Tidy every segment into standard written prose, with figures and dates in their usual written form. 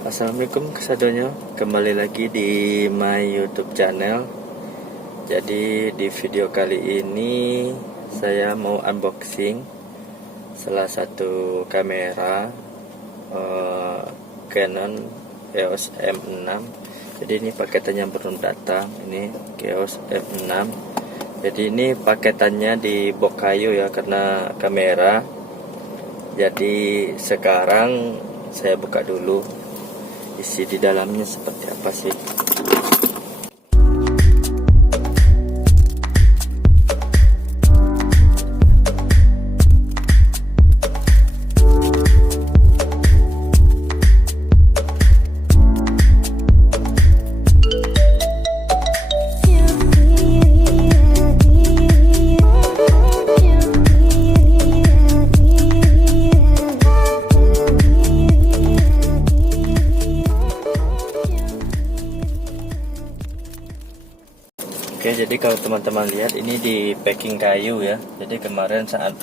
Assalamualaikum kesadonya, kembali lagi di my YouTube channel. Jadi di video kali ini saya mau unboxing salah satu kamera Canon EOS M6. Jadi ini paketannya belum datang, ini EOS M6. Jadi ini paketannya di box kayu ya, karena kamera. Jadi sekarang saya buka dulu isi di dalamnya seperti apa sih. Oke, jadi kalau teman-teman lihat ini di packing kayu ya. Jadi kemarin saat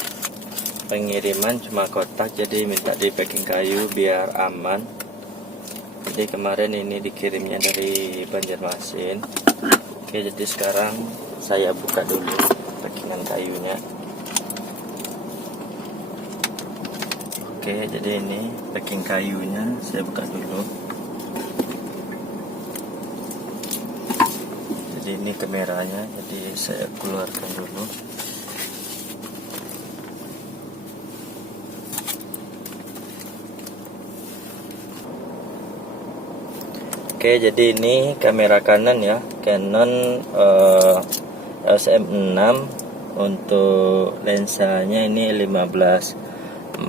pengiriman cuma kotak, jadi minta di packing kayu biar aman. Jadi kemarin ini dikirimnya dari Banjarmasin. Oke, jadi sekarang saya buka dulu packingan kayunya. Oke, jadi ini packing kayunya saya buka dulu. Jadi ini kameranya, jadi saya keluarkan dulu. Oke, jadi ini kamera Canon ya, Canon EOS M6. Untuk lensanya ini 15-45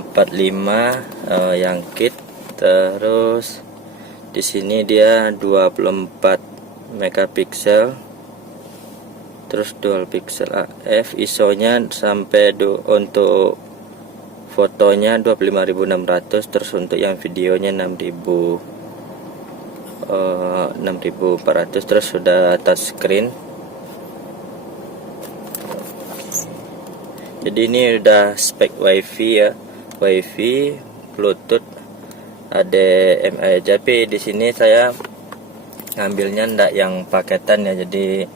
yang kit. Terus di sini dia 24 megapiksel. Terus dual pixel AF, ISO-nya sampai untuk fotonya 25.600, terus untuk yang videonya 6.400, terus sudah touchscreen. Jadi ini udah spek WiFi ya, WiFi, Bluetooth, HDMI. Tapi di sini saya ngambilnya ndak yang paketan ya, jadi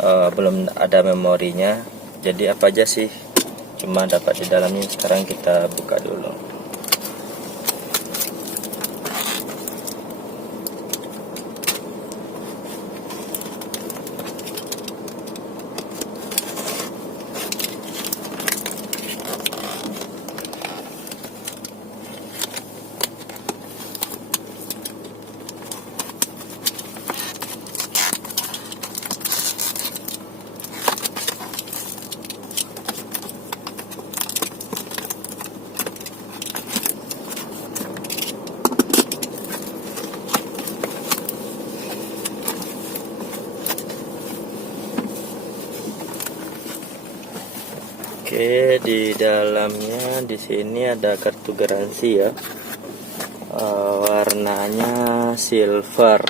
belum ada memorinya. Jadi apa aja sih cuma dapat di dalamnya, sekarang kita buka dulu. Oke, di dalamnya di sini ada kartu garansi ya. Warnanya silver.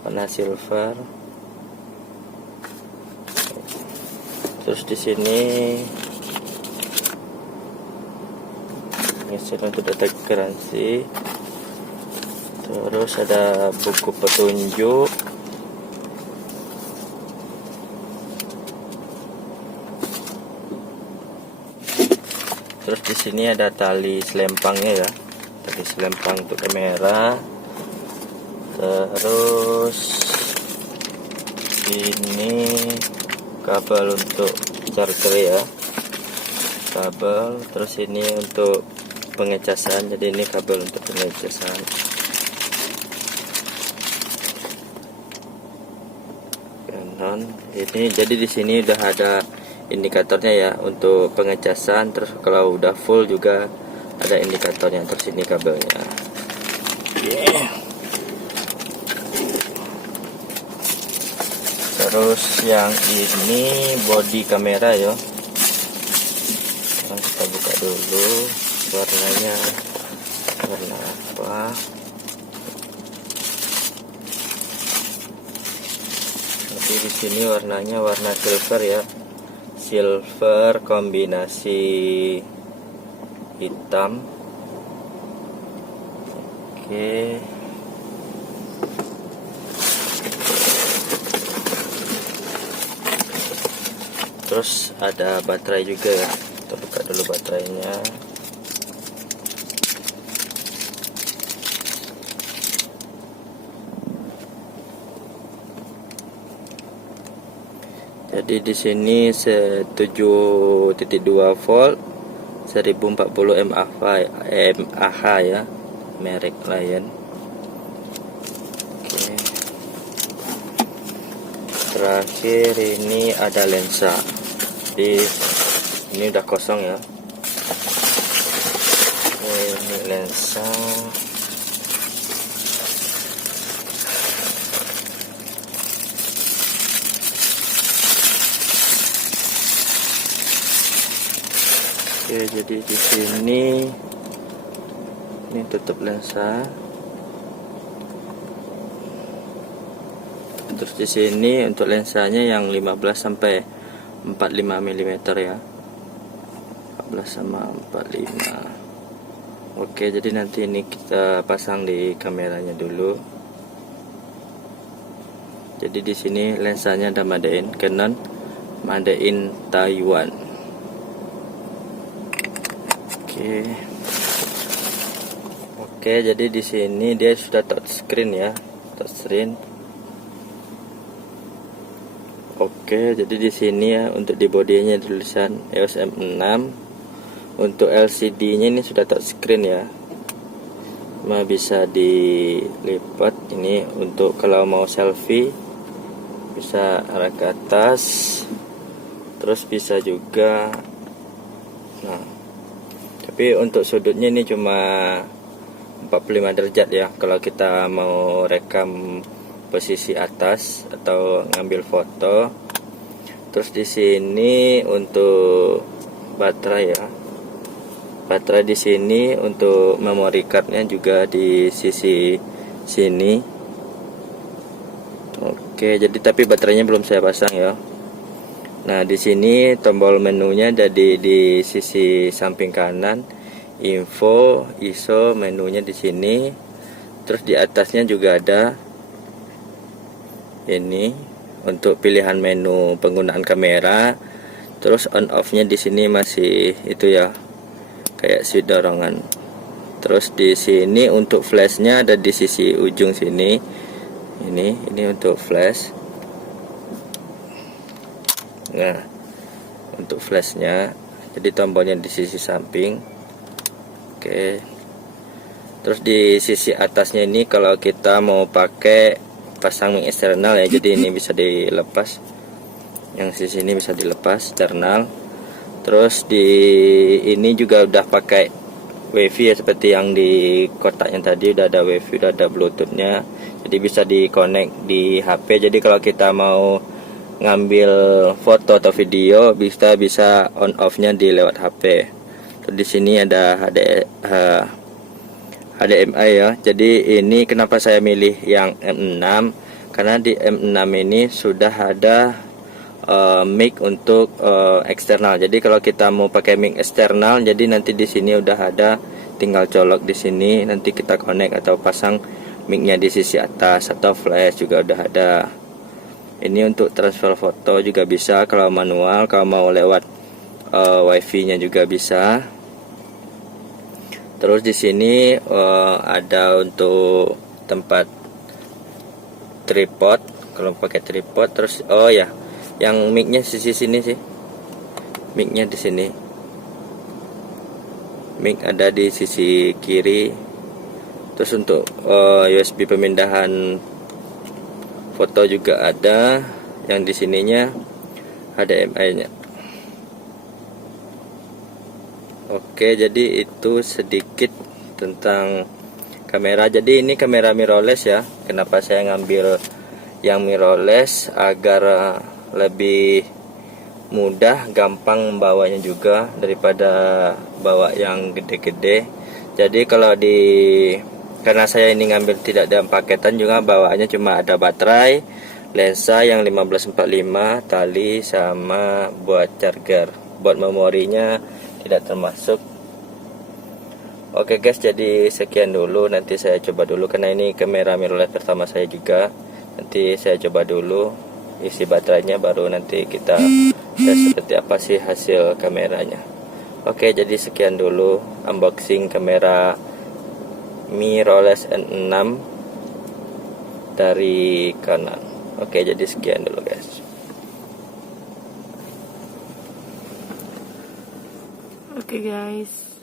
Warna silver. Terus di sini untuk data garansi. Terus ada buku petunjuk. Terus di sini ada tali selempangnya ya, tali selempang untuk kamera. Terus ini kabel untuk charger ya, kabel. Terus ini untuk pengecasan, jadi ini kabel untuk pengecasan. Canon ini, jadi di sini udah ada indikatornya ya untuk pengecasan. Terus kalau udah full juga ada indikatornya. Terus ini kabelnya. Terus yang ini body kamera ya. Nah, kita buka dulu warnanya, warna apa. Jadi di sini warnanya warna silver ya, silver kombinasi hitam. Oke. Terus ada baterai juga ya. Kita buka dulu baterainya. Jadi di sini 7.2 volt 1040 mAh ya, merek Lion. Oke. Terakhir ini ada lensa. Jadi ini udah kosong ya. Ini lensa. Oke, jadi di sini ini tutup lensa. Terus di sini untuk lensanya yang 15 sampai 45 mm ya. 14 sama 45. Oke, jadi nanti ini kita pasang di kameranya dulu. Jadi di sini lensanya ada made in Canon, made in Taiwan. Oke, jadi di sini dia sudah touchscreen ya, touchscreen. Oke, jadi di sini ya untuk di bodinya tulisan EOS M6. Untuk LCD-nya ini sudah touchscreen ya. Bisa dilipat ini untuk kalau mau selfie bisa arah ke atas. Terus bisa juga tapi untuk sudutnya ini cuma 45 derajat ya kalau kita mau rekam posisi atas atau ngambil foto. Terus di sini untuk baterai ya. Baterai di sini untuk memory cardnya juga di sisi sini. Oke, jadi tapi baterainya belum saya pasang ya. Nah, di sini tombol menunya jadi di sisi samping kanan, info, ISO, menunya di sini. Terus di atasnya juga ada ini untuk pilihan menu penggunaan kamera. Terus on off-nya di sini masih itu ya, kayak switch dorongan. Terus di sini untuk flashnya ada di sisi ujung sini. Ini untuk flash. Nah, untuk flashnya jadi tombolnya di sisi samping. Oke. Terus di sisi atasnya ini kalau kita mau pakai pasang mic eksternal ya, jadi ini bisa dilepas. Yang sisi ini bisa dilepas eksternal. Terus di ini juga udah pakai WiFi ya, seperti yang di kotaknya tadi udah ada WiFi, udah ada Bluetoothnya. Jadi bisa di-connect di HP. Jadi kalau kita mau ngambil foto atau video bisa on off-nya di lewat HP. Terus di sini ada HDMI ya. Jadi ini kenapa saya milih yang M6? Karena di M6 ini sudah ada mic untuk eksternal. Jadi kalau kita mau pakai mic eksternal, jadi nanti di sini udah ada, tinggal colok di sini, nanti kita connect atau pasang mic-nya di sisi atas, atau flash juga udah ada. Ini untuk transfer foto juga bisa kalau manual, kalau mau lewat wifi-nya juga bisa. Terus di sini ada untuk tempat tripod, kalau pakai tripod. Terus oh ya, yang mic-nya sisi sini sih, mic-nya di sini. Mic ada di sisi kiri. Terus untuk USB pemindahan foto juga ada, yang di sininya HDMI-nya. Oke, jadi itu sedikit tentang kamera. Jadi ini kamera mirrorless ya. Kenapa saya ngambil yang mirrorless? Agar lebih mudah, gampang membawanya juga daripada bawa yang gede-gede. Jadi kalau karena saya ini ngambil tidak dalam paketan, juga bawaannya cuma ada baterai, lensa yang 1545, tali, sama buat charger. Buat memorinya tidak termasuk. Oke guys, jadi sekian dulu. Nanti saya coba dulu karena ini kamera mirrorless pertama saya juga. Nanti saya coba dulu isi baterainya, baru nanti kita lihat seperti apa sih hasil kameranya. Oke, jadi sekian dulu unboxing kamera mirrorless N6 dari Canon. Oke, jadi sekian dulu guys. Oke guys.